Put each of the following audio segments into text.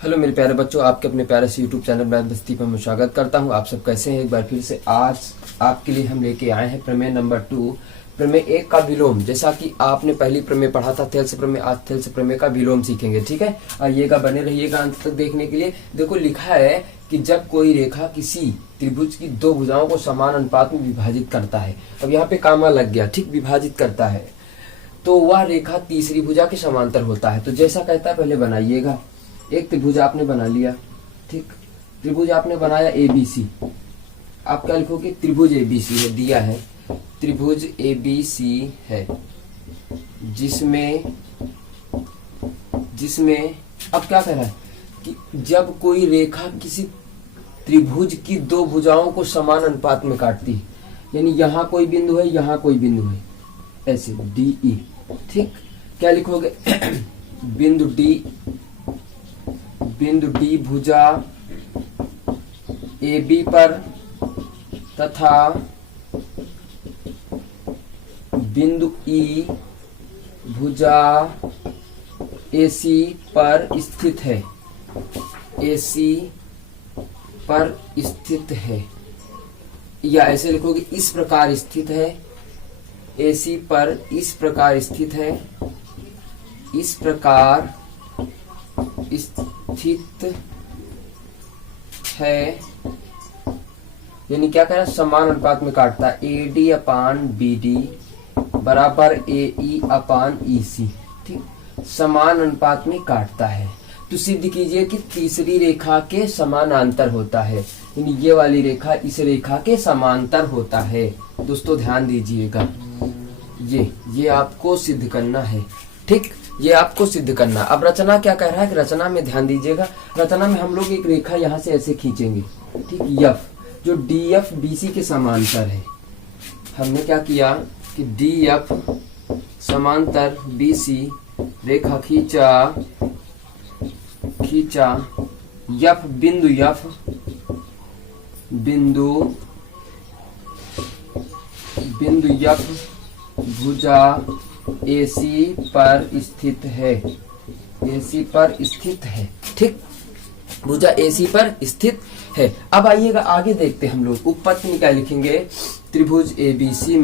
Hello मेरे प्यारे बच्चों, आपके अपने प्यारे से यूट्यूब चैनल मैथ बस्ती पर मैं स्वागत करता हूं। आप सब कैसे हैं? एक बार फिर से आज आपके लिए हम लेके आए हैं प्रमेय नंबर 2, प्रमेय 1 का विलोम। जैसा कि आपने पहली प्रमेय पढ़ा था थेल्स प्रमेय, आज थेल्स प्रमेय का विलोम सीखेंगे। ठीक है, आइएगा, बने रहिएगा अंत तक देखने के लिए। देखो लिखा है कि जब कोई रेखा किसी त्रिभुज की दो भुजाओं को समान अनुपात में विभाजित करता है। अब यहाँ पे कामा लग गया, ठीक, विभाजित करता है तो वह रेखा तीसरी भुजा के समांतर होता है। तो जैसा कहता है पहले बनाइएगा। एक त्रिभुज आपने बना लिया, ठीक, त्रिभुज आपने बनाया एबीसी। आप क्या लिखोगे? त्रिभुज एबीसी है, दिया है त्रिभुज एबीसी है, जिसमें अब क्या कह रहा है कि जब कोई रेखा किसी त्रिभुज की दो भुजाओं को समान अनुपात में काटती है, यानी यहाँ कोई बिंदु है, यहाँ कोई बिंदु है, ऐसे डी ई, ठीक, क्या लिखोगे? बिंदु डी भुजा ए बी पर तथा बिंदु ई भुजा ए सी पर स्थित है, AC पर स्थित है, या ऐसे लिखोगे इस प्रकार स्थित है, AC पर इस प्रकार स्थित है, इस प्रकार स्थित है, यानी क्या कह रहा है? समान अनुपात में काटता है। AD अपान BD बराबर AE अपान EC, ठीक, समान अनुपात में काटता है। तो सिद्ध कीजिए कि तीसरी रेखा के समानांतर होता है, यानी ये वाली रेखा इस रेखा के समांतर होता है। दोस्तों ध्यान दीजिएगा, ये आपको सिद्ध करना है, ठीक, ये आपको सिद्ध करना। अब रचना क्या कह रहा है कि रचना में ध्यान दीजिएगा। रचना में हम लोग एक रेखा यहाँ से ऐसे खींचेंगे, ठीक, यफ, जो DF BC के समांतर है। हमने क्या किया कि DF समांतर BC रेखा खींचा, यफ बिंदु यफ भुजा AC पर स्थित है, AC पर स्थित है, ठीक, भुजा AC पर स्थित है। अब आइएगा आगे देखते हैं हम लोग उपपत्ति क्या लिखेंगे। त्रिभुज ABC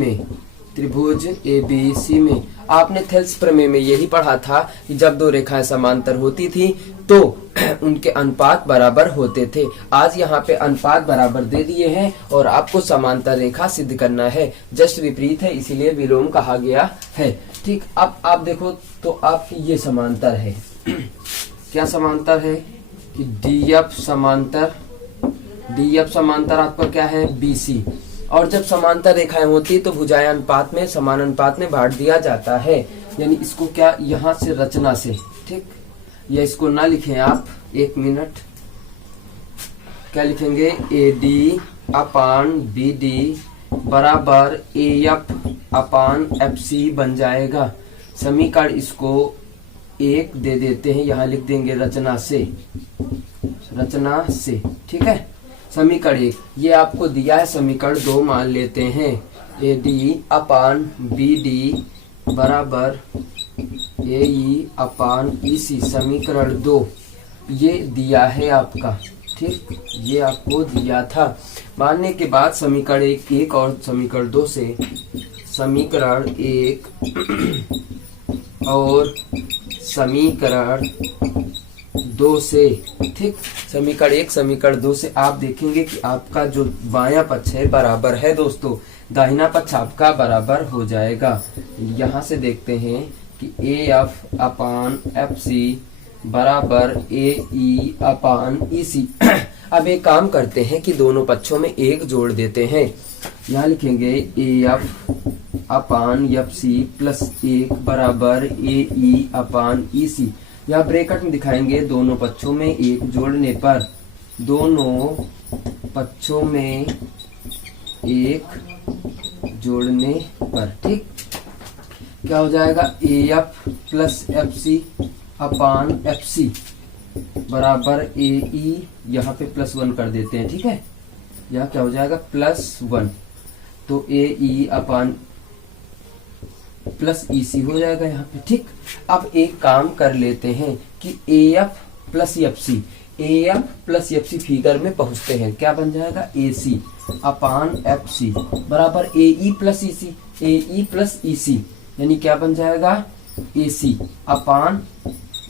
में आपने थेल्स प्रमेय में यही पढ़ा था कि जब दो रेखाएं समांतर होती थी तो उनके अनुपात बराबर होते थे। आज यहाँ पे अनुपात बराबर दे दिए हैं और आपको समांतर रेखा सिद्ध करना है। जस्ट विपरीत है, इसीलिए विलोम कहा गया है, ठीक। अब आप देखो तो आपकी ये समांतर है, क्या समांतर है कि DF समांतर आपका क्या है? BC। और जब समांतर रेखाएं होती तो भुजाएं अनुपात में समान अनुपात में बांट दिया जाता है, यानी इसको क्या यहाँ से रचना से, ठीक, या इसको ना लिखें आप, एक मिनट, क्या लिखेंगे? AD अपान BD बराबर AF अपान FC बन जाएगा। समीकरण इसको 1 दे देते हैं, यहाँ लिख देंगे रचना से, ठीक है। समीकरण 1 ये आपको दिया है, समीकरण 2 मान लेते हैं। AD अपान BD बराबर AE अपान EC, समीकरण 2 ये दिया है आपका, ठीक, ये आपको दिया था। मानने के बाद समीकरण 1 और समीकरण 2 से, समीकरण 1 और समीकरण 2 से, ठीक, समीकरण 1 समीकरण 2 से आप देखेंगे कि आपका जो बायां पक्ष है बराबर है दोस्तों, दाहिना पक्ष आपका बराबर हो जाएगा। यहाँ से देखते हैं कि AF अपान FC बराबर AE अपान EC। अब एक काम करते हैं कि दोनों पक्षों में 1 जोड़ देते हैं। यहाँ लिखेंगे AF अपान FC प्लस 1 बराबर AE अपान EC। यहाँ ब्रैकेट में दिखाएंगे दोनों पक्षों में 1 जोड़ने पर, दोनों पक्षों में 1 जोड़ने पर, ठीक, क्या हो जाएगा? AF प्लस FC अपान FC बराबर AE, यहाँ पे +1 कर देते हैं, ठीक है, यहाँ क्या हो जाएगा? +1, तो AE अपान प्लस EC हो जाएगा यहाँ पे, ठीक। अब एक काम कर लेते हैं कि AF plus F C, A F plus F C figure में पहुंचते हैं, क्या बन जाएगा ए सी अपान एफ सी बराबर ए ई प्लस ई सी, ए ई प्लस ई सी यानी क्या बन जाएगा ए सी अपान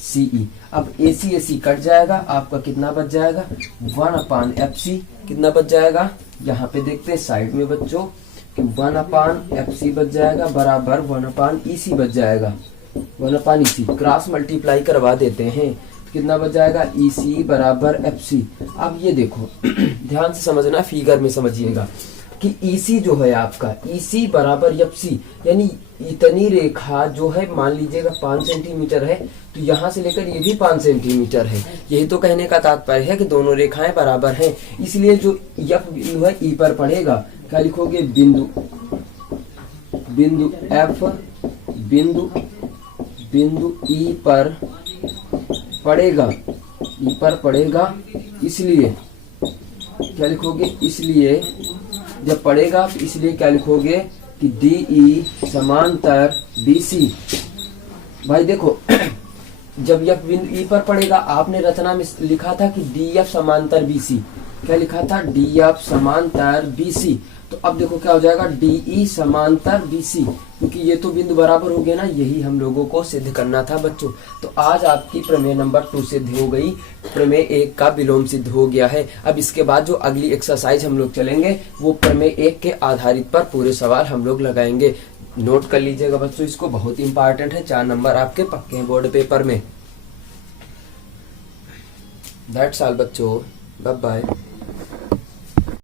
सी ई। अब ए सी कट जाएगा, आपका कितना बच जाएगा 1 अपान एफ सी, कितना बच जाएगा यहाँ पे देखते हैं साइड में बच्चों कि 1 अपान एफ सी बच जाएगा बराबर 1 अपान ई सी बच जाएगा, 1 अपान ई सी क्रॉस मल्टीप्लाई करवा देते हैं, कितना बच जाएगा ई सी बराबर एफ सी। अब ये देखो ध्यान से समझना, फिगर में समझिएगा कि EC जो है आपका EC बराबर FC यानी इतनी रेखा जो है मान लीजिएगा 5 सेंटीमीटर है तो यहाँ से लेकर ये भी 5 सेंटीमीटर है। यही तो कहने का तात्पर्य है कि दोनों रेखाएं बराबर हैं, इसलिए जो F बिंदु है E पर पड़ेगा, क्या लिखोगे बिंदु F बिंदु E पर पड़ेगा, इसलिए क्या लिखोगे, इसलिए जब पड़ेगा तो इसलिए क्या लिखोगे कि डी ई समांतर बी सी। भाई देखो जब एफ बिंदु ई पर पड़ेगा, आपने रचना में लिखा था कि डी एफ समांतर बी सी, क्या लिखा था डी एफ समांतर बी सी। तो अब देखो क्या हो जाएगा डी ई समांतर बी सी, क्योंकि ये तो बिंदु बराबर हो गया ना, यही हम लोगों को सिद्ध करना था बच्चों। तो आज आपकी प्रमेय नंबर 2 सिद्ध हो गई, प्रमेय 1 का विलोम सिद्ध हो गया है। अब इसके बाद जो अगली एक्सरसाइज हम लोग चलेंगे वो प्रमेय 1 के आधारित पर पूरे सवाल हम लोग लगाएंगे। नोट कर लीजिएगा बच्चों, इसको बहुत इंपॉर्टेंट है, 4 नंबर आपके पक्के हैं बोर्ड पेपर में। दैट्स ऑल बच्चों, बाय बाय।